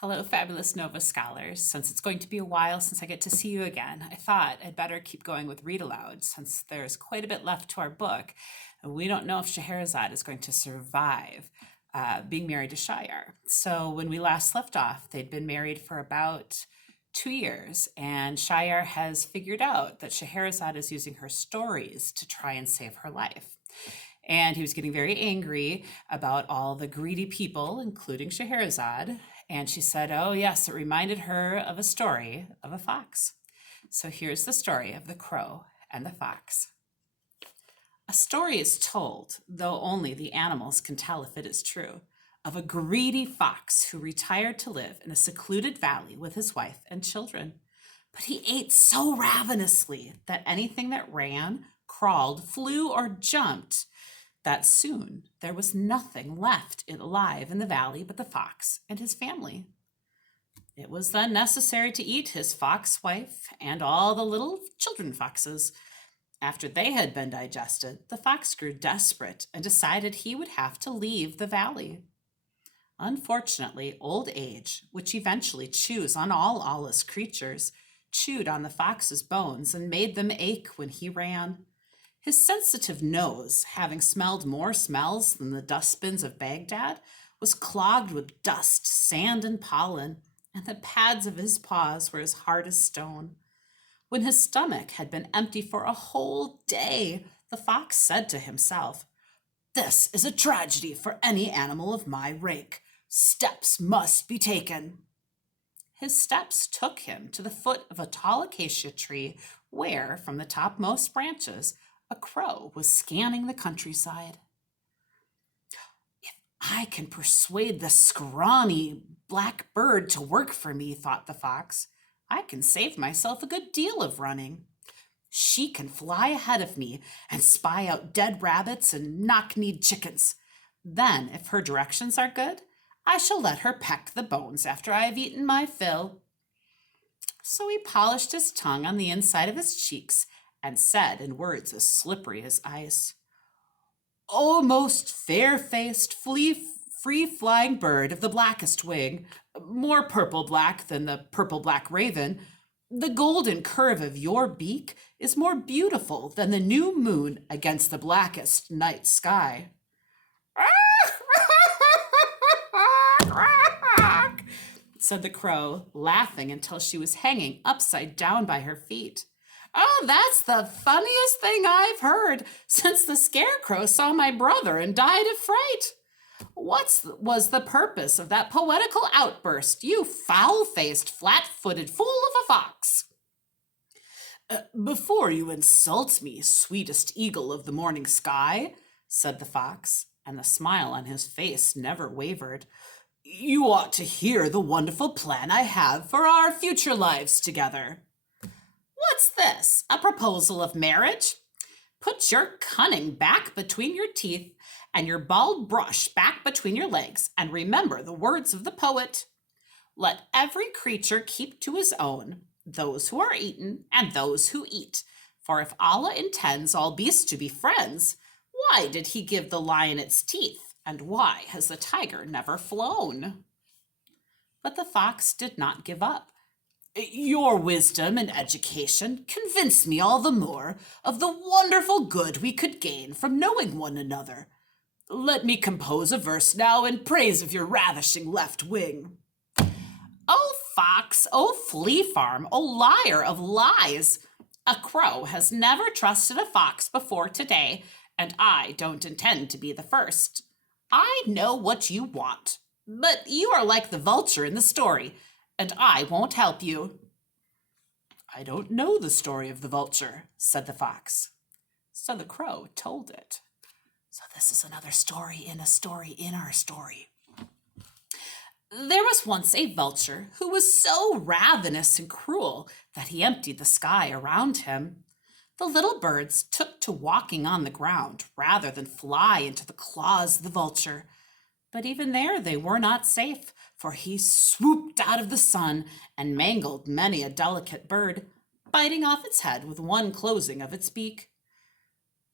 Hello, fabulous Nova scholars. Since it's going to be a while since I get to see you again, I thought I'd better keep going with Read Aloud since there's quite a bit left to our book. And we don't know if Scheherazade is going to survive being married to Shire. So when we last left off, they'd been married for about 2 years, and Shire has figured out that Scheherazade is using her stories to try and save her life. And he was getting very angry about all the greedy people, including Scheherazade. And she said, oh, yes, it reminded her of a story of a fox. So here's the story of the crow and the fox. A story is told, though only the animals can tell if it is true, of a greedy fox who retired to live in a secluded valley with his wife and children. But he ate so ravenously that anything that ran, crawled, flew, or jumped, that soon there was nothing left alive in the valley but the fox and his family. It was then necessary to eat his fox wife and all the little children foxes. After they had been digested, the fox grew desperate and decided he would have to leave the valley. Unfortunately, old age, which eventually chews on all Allah's creatures, chewed on the fox's bones and made them ache when he ran. His sensitive nose, having smelled more smells than the dustbins of Baghdad, was clogged with dust, sand, and pollen, and the pads of his paws were as hard as stone. When his stomach had been empty for a whole day, the fox said to himself, "This is a tragedy for any animal of my rank. Steps must be taken." His steps took him to the foot of a tall acacia tree where, from the topmost branches, a crow was scanning the countryside. If I can persuade the scrawny black bird to work for me, thought the fox, I can save myself a good deal of running. She can fly ahead of me and spy out dead rabbits and knock-kneed chickens. Then, if her directions are good, I shall let her peck the bones after I have eaten my fill. So he polished his tongue on the inside of his cheeks and said in words as slippery as ice, "O most fair-faced, free-flying bird of the blackest wing, more purple-black than the purple-black raven, the golden curve of your beak is more beautiful than the new moon against the blackest night sky." said the crow, laughing until she was hanging upside down by her feet. "Oh, that's the funniest thing I've heard since the scarecrow saw my brother and died of fright. What was the purpose of that poetical outburst, you foul-faced, flat-footed fool of a fox?" "Before you insult me, sweetest eagle of the morning sky," said the fox, and the smile on his face never wavered, "you ought to hear the wonderful plan I have for our future lives together." "What's this? A proposal of marriage? Put your cunning back between your teeth and your bald brush back between your legs, and remember the words of the poet. Let every creature keep to his own, those who are eaten and those who eat. For if Allah intends all beasts to be friends, why did he give the lion its teeth? And why has the tiger never flown?" But the fox did not give up. "Your wisdom and education convince me all the more of the wonderful good we could gain from knowing one another. Let me compose a verse now in praise of your ravishing left wing." "Oh, fox, oh, flea farm, oh, liar of lies! A crow has never trusted a fox before today, and I don't intend to be the first. I know what you want, but you are like the vulture in the story, and I won't help you." "I don't know the story of the vulture," said the fox. So the crow told it. So this is another story in a story in our story. There was once a vulture who was so ravenous and cruel that he emptied the sky around him. The little birds took to walking on the ground rather than fly into the claws of the vulture. But even there they were not safe, for he swooped out of the sun and mangled many a delicate bird, biting off its head with one closing of its beak.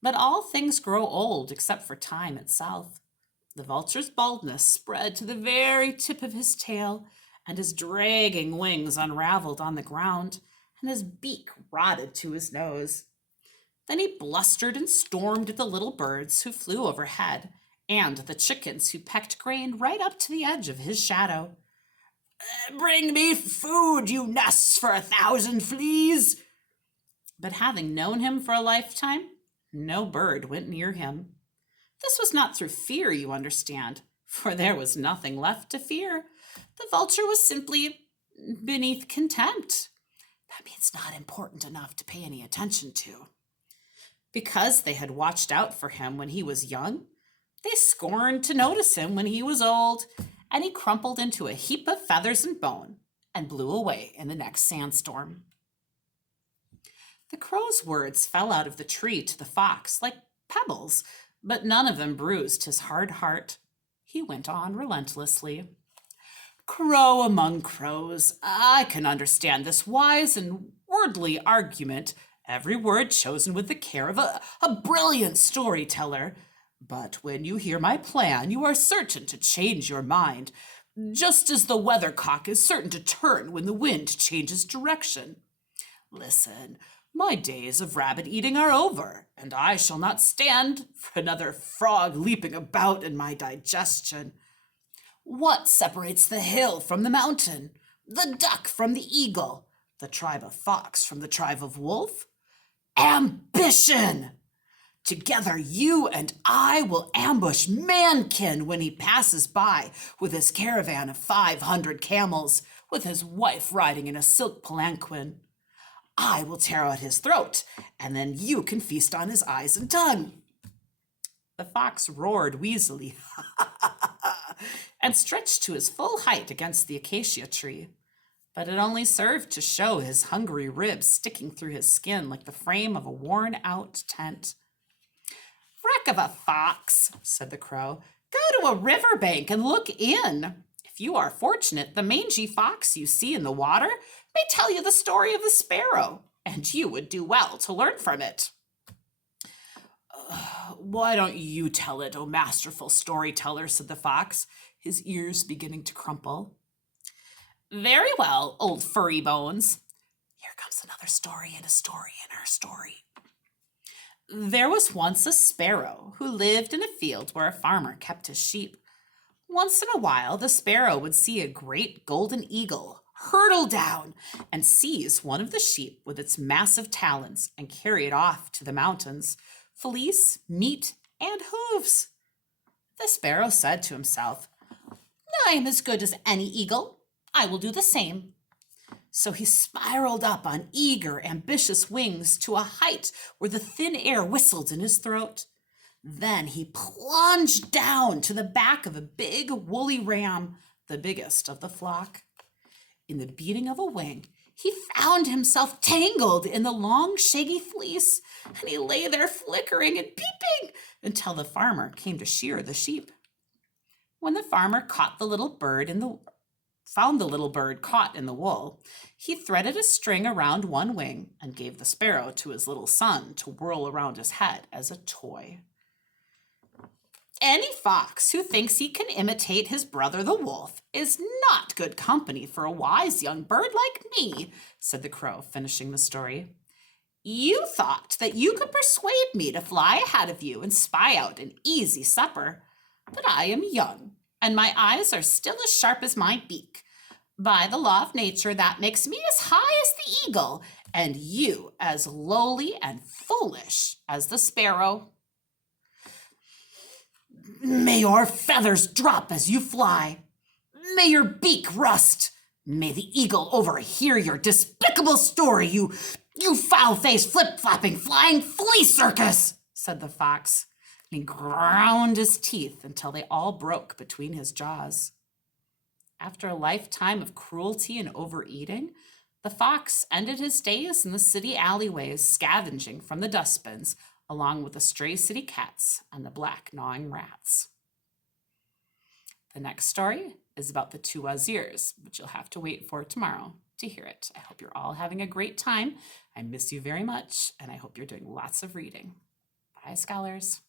But all things grow old except for time itself. The vulture's baldness spread to the very tip of his tail, and his dragging wings unraveled on the ground, and his beak rotted to his nose. Then he blustered and stormed at the little birds who flew overhead, and the chickens who pecked grain right up to the edge of his shadow. "Bring me food, you nests for 1,000 fleas!" But having known him for a lifetime, no bird went near him. This was not through fear, you understand, for there was nothing left to fear. The vulture was simply beneath contempt. That means not important enough to pay any attention to. Because they had watched out for him when he was young, they scorned to notice him when he was old, and he crumpled into a heap of feathers and bone and blew away in the next sandstorm. The crow's words fell out of the tree to the fox like pebbles, but none of them bruised his hard heart. He went on relentlessly. "Crow among crows, I can understand this wise and wordly argument, every word chosen with the care of a brilliant storyteller. But when you hear my plan, you are certain to change your mind, just as the weathercock is certain to turn when the wind changes direction. Listen, my days of rabbit eating are over, and I shall not stand for another frog leaping about in my digestion. What separates the hill from the mountain, the duck from the eagle, the tribe of fox from the tribe of wolf? Ambition! Together you and I will ambush Mankin when he passes by with his caravan of 500 camels, with his wife riding in a silk palanquin. I will tear out his throat, and then you can feast on his eyes and tongue." The fox roared wheezily and stretched to his full height against the acacia tree, but it only served to show his hungry ribs sticking through his skin like the frame of a worn-out tent. "Wreck of a fox," said the crow. "Go to a riverbank and look in. If you are fortunate, the mangy fox you see in the water may tell you the story of the sparrow, and you would do well to learn from it." "Why don't you tell it, O masterful storyteller," said the fox, his ears beginning to crumple. "Very well, old furry bones. Here comes another story and a story in our story. There was once a sparrow who lived in a field where a farmer kept his sheep. Once in a while, the sparrow would see a great golden eagle hurtle down and seize one of the sheep with its massive talons and carry it off to the mountains, fleece, meat, and hooves. The sparrow said to himself, "I am as good as any eagle. I will do the same." So he spiraled up on eager, ambitious wings to a height where the thin air whistled in his throat. Then he plunged down to the back of a big woolly ram, the biggest of the flock. In the beating of a wing, he found himself tangled in the long, shaggy fleece, and he lay there flickering and peeping until the farmer came to shear the sheep. When the farmer found the little bird caught in the wool, he threaded a string around one wing and gave the sparrow to his little son to whirl around his head as a toy. Any fox who thinks he can imitate his brother the wolf is not good company for a wise young bird like me, said the crow, finishing the story. You thought that you could persuade me to fly ahead of you and spy out an easy supper, but I am young, and my eyes are still as sharp as my beak. By the law of nature, that makes me as high as the eagle, and you as lowly and foolish as the sparrow. May your feathers drop as you fly. May your beak rust. May the eagle overhear your despicable story, you foul-faced, flip-flopping, flying flea circus, said the fox. And he ground his teeth until they all broke between his jaws. After a lifetime of cruelty and overeating, the fox ended his days in the city alleyways scavenging from the dustbins, along with the stray city cats and the black gnawing rats. The next story is about the two wazirs, but you'll have to wait for tomorrow to hear it. I hope you're all having a great time. I miss you very much, and I hope you're doing lots of reading. Bye, scholars.